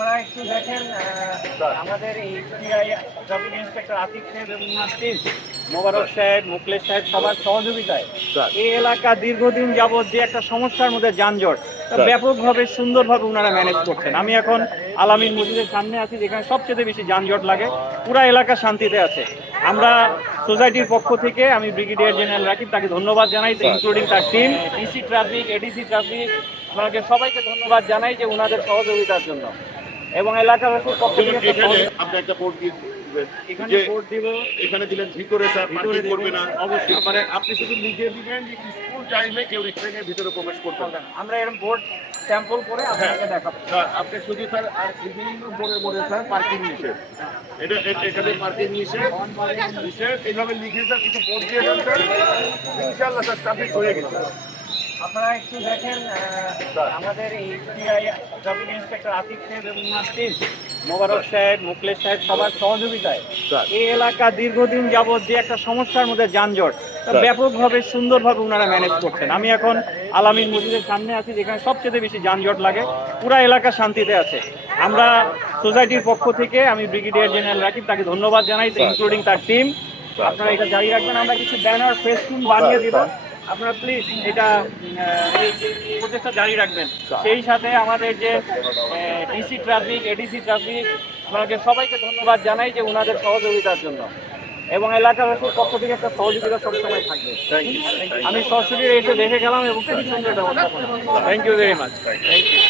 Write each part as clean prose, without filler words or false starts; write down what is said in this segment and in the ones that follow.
আপনারা একটু দেখেন আমাদের এই এসবিআই ট্রাফিক ইন্সপেক্টর আতিক সাহেব এবং ওনার টিম মোবারক সাহেব, মুখলেশ সাহেব সবার সহযোগিতায় এই এলাকা দীর্ঘদিন যাবৎ যে একটা সমস্যার মধ্যে যানজট ব্যাপকভাবে সুন্দরভাবে ওনারা ম্যানেজ করছেন। আমি এখন আলামিন মসজিদের সামনে আছি, যেখানে সবচেয়ে বেশি যানজট লাগে, পুরা এলাকা শান্তিতে আছে। আমরা সোসাইটির পক্ষ থেকে আমি ব্রিগেডিয়ার জেনারেল রাকিব তাকে ধন্যবাদ জানাই, ইনক্লুডিং তার team, DC traffic, ADC traffic, আপনাকে সবাইকে ধন্যবাদ জানাই যে ওনাদের সহযোগিতার জন্য। এবং এলাকাবাসীর পক্ষ থেকে আপনি একটা বোর্ড দিয়ে এখানে ভোট দিব, এখানে দিলেন ভিতরে স্যার ভিতরে পার্কিং করবে না অবশ্যই। মানে আপনি শুধু নিজে দিবেন যে স্কুল টাইমে কেউ রিক্সা নিয়ে ভিতরে প্রবেশ করতে হবে না। আমরা এরকম বোর্ড স্যাম্পল করে আপনাকে দেখাবো। স্যার আপনি শুধু স্যার আর বিভিন্ন মোড়ে স্যার পার্কিং নিষেধ, এখানে পার্কিং নিষেধ এইভাবে লিখে স্যার কিছু বোর্ড দিয়ে দেন স্যার, ইনশাআল্লাহ স্যার ট্রাফিক হয়ে গেছে। আপনারা একটু দেখেন আমাদের এই এসবিআই ট্রাফিক ইন্সপেক্টর আতিক সাহেব এবং ওনার টিম মোবারক সাহেব, মুখলেশ সাহেব সবার সহযোগিতায় এই এলাকা দীর্ঘদিন যাবৎ যে একটা সমস্যার মধ্যে যানজট ব্যাপকভাবে সুন্দরভাবে ওনারা ম্যানেজ করছেন। আমি এখন আলামিন মসজিদের সামনে আছি, যেখানে সবচেয়ে বেশি যানজট লাগে, পুরা এলাকা শান্তিতে আছে। আমরা সোসাইটির পক্ষ থেকে আমি ব্রিগেডিয়ার জেনারেল রাকিব তাকে ধন্যবাদ জানাই, ইনক্লুডিং তার টিম। আপনারা এটা জারি রাখবেন, আমরা কিছু ব্যানার ফেস্টুন বানিয়ে দিব, আপনারা প্লিজ এটা এই প্রচেষ্টা জারি রাখবেন। সেই সাথে আমাদের যে ডিসি ট্রাফিক, এডিসি ট্রাফিক, আপনাকে সবাইকে ধন্যবাদ জানাই যে ওনাদের সহযোগিতার জন্য। এবং এলাকাবাসীর পক্ষ থেকে একটা সহযোগিতা সবসময় থাকবে। আমি সরাসরি এসে দেখে গেলাম এবং খুবই সুন্দর ব্যবস্থা করলাম। Thank you very much. Thank you.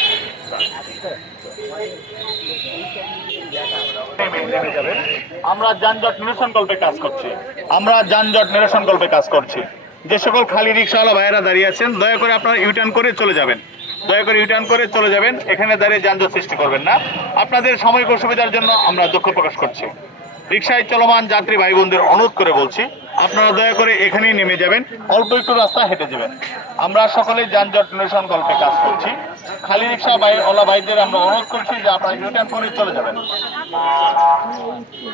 আমরা যানজট নিরসন কল্পে কাজ করছি, যে সকল খালি রিক্সাওয়ালা ভাইয়েরা দাঁড়িয়ে আছেন দয়া করে আপনারা ইউটার্ন করে চলে যাবেন, এখানে দাঁড়িয়ে যানজট সৃষ্টি করবেন না। আপনাদের সাময়িক অসুবিধার জন্য আমরা দুঃখ প্রকাশ করছি। রিক্সায় চলমান যাত্রী ভাই বোনদের অনুরোধ করে বলছি, আপনারা দয়া করে এখানেই নেমে যাবেন, অল্প একটু রাস্তা হেঁটে যাবেন। আমরা সকলে যানজট নিরসন কল্পে কাজ করছি। খালি রিক্সা ওলা ভাইদের আমরা অনুরোধ করছি যে আপনারা ইউটার্ন করে চলে যাবেন।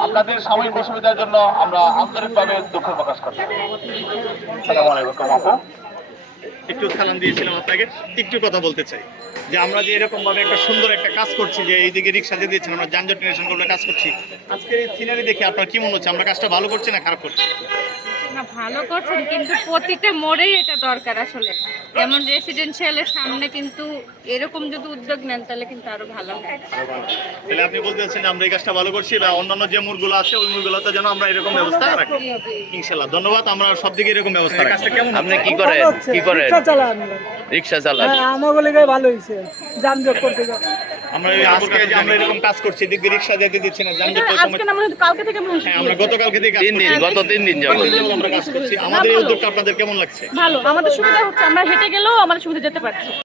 আপনাদের সাময়িক অসুবিধার জন্য আমরা আন্তরিকভাবে দুঃখ প্রকাশ করছি। আসসালামু আলাইকুম আপু, একটু সালাম দিয়েছিলাম আপনাকে, একটু কথা বলতে চাই যে আমরা যে এরকম ভাবে একটা সুন্দর একটা কাজ করছি, যে এইদিকে রিক্সা দিয়ে দিচ্ছেন, আমরা যানজট নিরসন কল্পে কাজ করছি। আজকের এই সিনারি দেখে আপনার কি মনে হচ্ছে, আমরা কাজটা ভালো করছি না খারাপ করছি? না, ভালো করছেন, কিন্তু প্রতিটা মোড়েই এটা দরকার আসলে। যেমন রেসিডেন্সিয়ালের সামনে কিন্তু এরকম যদি উদ্যোগ নেন তাহলে কিন্তু আরো ভালো হয়। তাহলে আপনি বলতে চাচ্ছেন যে আমরা এই কাজটা ভালো করছি, বা অন্যান্য যে মোড়গুলো আছে ওই মোড়গুলোতে যেন আমরা এরকম ব্যবস্থা রাখি। ইনশাআল্লাহ, ধন্যবাদ। আমরা সব দিকে এরকম ব্যবস্থা রাখি। কাজটা কেমন আপনি কি করেন? রিক্সা চালান? আমাগুলো ভালো হয়েছে, যানজট করতে যাবো। আমরা আজকে যে আমরা এরকম কাজ করছি, দিক দিয়ে রিক্সা যেতে দিচ্ছি না, যানজট কালকে থেকে হ্যাঁ, আমরা গতকালকে থেকে গত 3 দিন যাবত আমরা কাজ করছি। আমাদের এই উদ্যোগটা আপনাদের কেমন লাগছে? ভালো, আমাদের সুবিধা হচ্ছে, আমরা হেঁটে গেলেও আমাদের সুবিধা যেতে পারছি।